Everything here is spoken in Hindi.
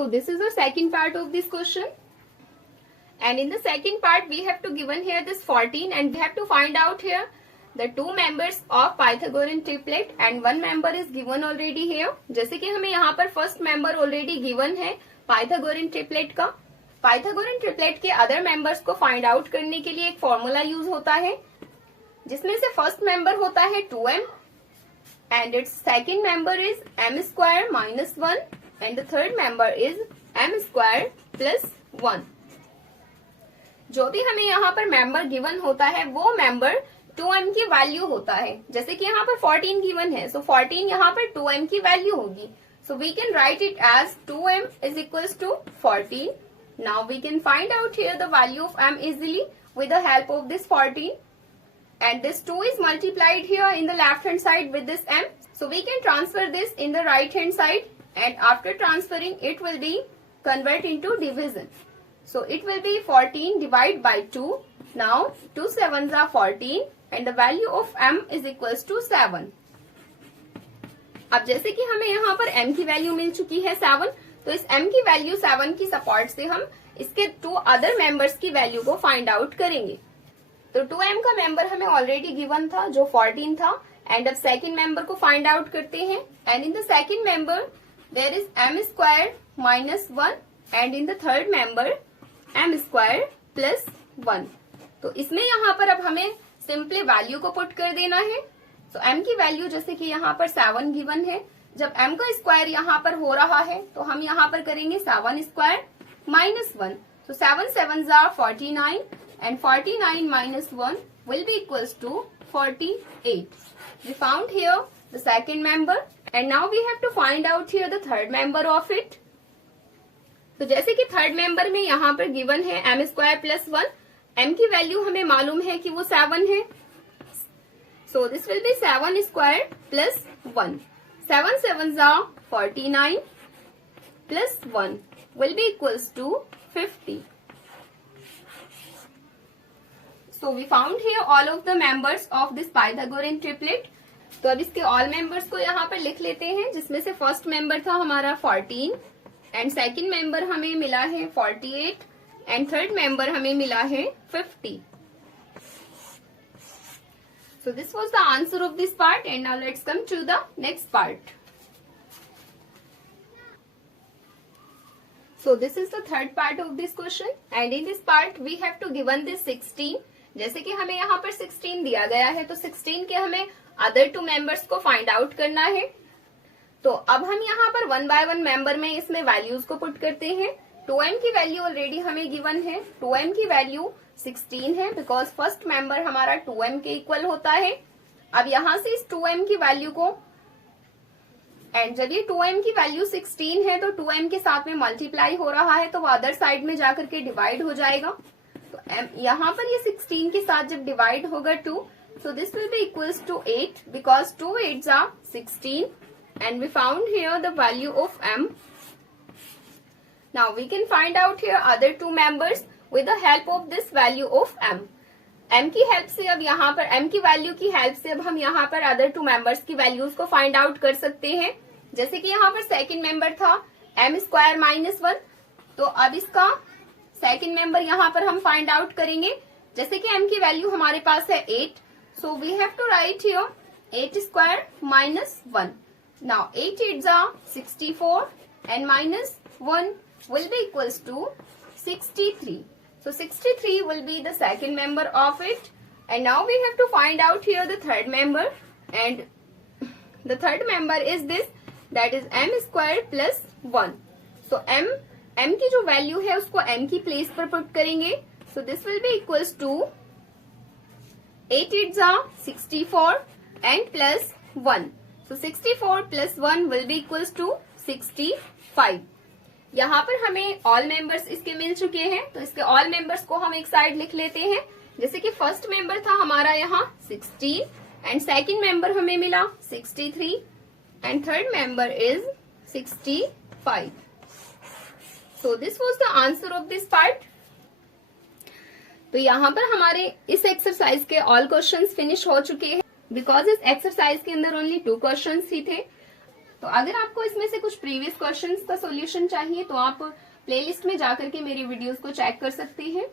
So this is the second part of this question. And in the second part, we have to given here this 14 and we have to find out here the two members of Pythagorean triplet and one member is given already here. जैसे कि हमें यहाँ पर first member already given है Pythagorean triplet का. Pythagorean triplet के other members को find out करने के लिए एक formula use होता है जिसमें से first member होता है 2m and its second member is m square minus 1 and the third member is m square plus 1. जो भी हमें यहाँ पर मेंबर गिवन होता है वो मेंबर 2m की वैल्यू होता है. जैसे कि यहाँ पर 14 गिवन है, सो 14 यहाँ पर 2m की वैल्यू होगी. So we can write it as 2m is equals to 14. Now we can find out here the value of m easily with the help of this 14 and this 2 is multiplied here in the left hand side with this m. So we can transfer this in the right hand side and after transferring it will be convert into division. So it will be 14 divided by 2. Now 2 sevens are 14 and the value of m is equals to 7. अब जैसे कि हमें यहाँ पर m की वैल्यू मिल चुकी है 7, तो इस m की वैल्यू 7 की सपोर्ट से हम इसके 2 अदर मेंबर्स की वैल्यू को फाइंड आउट करेंगे. तो 2m का मेंबर हमें ऑलरेडी गिवन था जो 14 था एंड अब सेकंड मेंबर को फाइंड आउट करते हैं. And in the second member there is m square minus 1 and in the third member m square plus 1. तो इसमें यहाँ पर अब हमें सिंपली वैल्यू को पुट कर देना है. तो m की वैल्यू जैसे कि यहाँ पर 7 गिवन है, जब m का स्क्वायर यहाँ पर हो रहा है तो हम यहाँ पर करेंगे 7 स्क्वायर माइनस 1. तो 7 sevens are 49 and 49 minus 1 will be equals to 48. We found here the second member and now we have to find out here the third member of it. तो जैसे कि थर्ड मेंबर में यहाँ पर गिवन है m स्क्वायर प्लस 1, m की वैल्यू हमें मालूम है कि वो 7 है. So this will be 7 square plus 1. 7 sevens are 49 plus 1 will be equals to 50. So we found here all of the members of this Pythagorean triplet. तो अब इसके all members को यहाँ पर लिख लेते हैं जिसमें से फर्स्ट मेंबर था हमारा 14 एंड सेकंड मेंबर हमें मिला है 48 एंड थर्ड मेंबर हमें मिला है 50. So this was the answer of this part and now let's come to the next part. So this is the third part of this question and in this part we have to given this 16. जैसे कि हमें यहाँ पर 16 दिया गया है तो 16 के हमें अदर 2 मेंबर्स को फाइंड आउट करना है. तो अब हम यहाँ पर 1 बाय 1 मेंबर में इसमें वैल्यूज को पुट करते हैं. 2m की वैल्यू ऑलरेडी हमें गिवन है. 2m की वैल्यू 16 है बिकॉज फर्स्ट मेंबर हमारा 2m के इक्वल होता है. अब यहाँ से इस 2m की वैल्यू को एंड जब ये 2m की वैल्यू 16 है तो 2m के साथ में मल्टीप्लाई हो रहा है तो वो अदर साइड में जाकर के डिवाइड हो जाएगा. तो यहाँ पर ये 16 के साथ जब डिवाइड होगा 2, so this will be equals to 8 because 2 8s are 16 and we found here the value of m. Now we can find out here other 2 members with the help of this value of m. m की हेल्प से अब यहाँ पर m की वैल्यू की हेल्प से अब हम यहाँ पर अदर 2 मेंबर्स की वैल्यूज को फाइंड आउट कर सकते हैं. जैसे कि यहाँ पर सेकंड मेंबर था m स्क्वायर माइनस 1, तो अब इसका सेकंड मेंबर यहाँ पर हम फाइंड आउट करेंगे. जैसे कि m की वैल्यू हमारे पास है 8, so we have to write here 8 square minus 1. Now 8 8s are 64 and minus 1 will be equals to 63. So 63 will be the second member of it and now we have to find out here the third member and the third member is this, that is m square plus 1. So m की जो वैल्यू है उसको m की प्लेस पर पुट करेंगे. So this will be equals to 8 8s are 64 and plus 1. So 64 plus 1 will be equals to 65. यहाँ पर हमें ऑल मेंबर्स इसके मिल चुके हैं तो इसके ऑल मेंबर्स को हम एक साइड लिख लेते हैं. जैसे कि फर्स्ट मेंबर था हमारा यहाँ 16 एंड सेकंड मेंबर हमें मिला 63 and third member is 65. So this was the answer of this part. तो यहाँ पर हमारे इस एक्सरसाइज के ऑल क्वेश्चंस फिनिश हो चुके हैं बिकॉज इस एक्सरसाइज के अंदर ओनली 2 क्वेश्चंस ही थे. तो अगर आपको इसमें से कुछ प्रीवियस क्वेश्चंस का सॉल्यूशन चाहिए तो आप प्लेलिस्ट में जाकर के मेरी वीडियोस को चेक कर सकते हैं।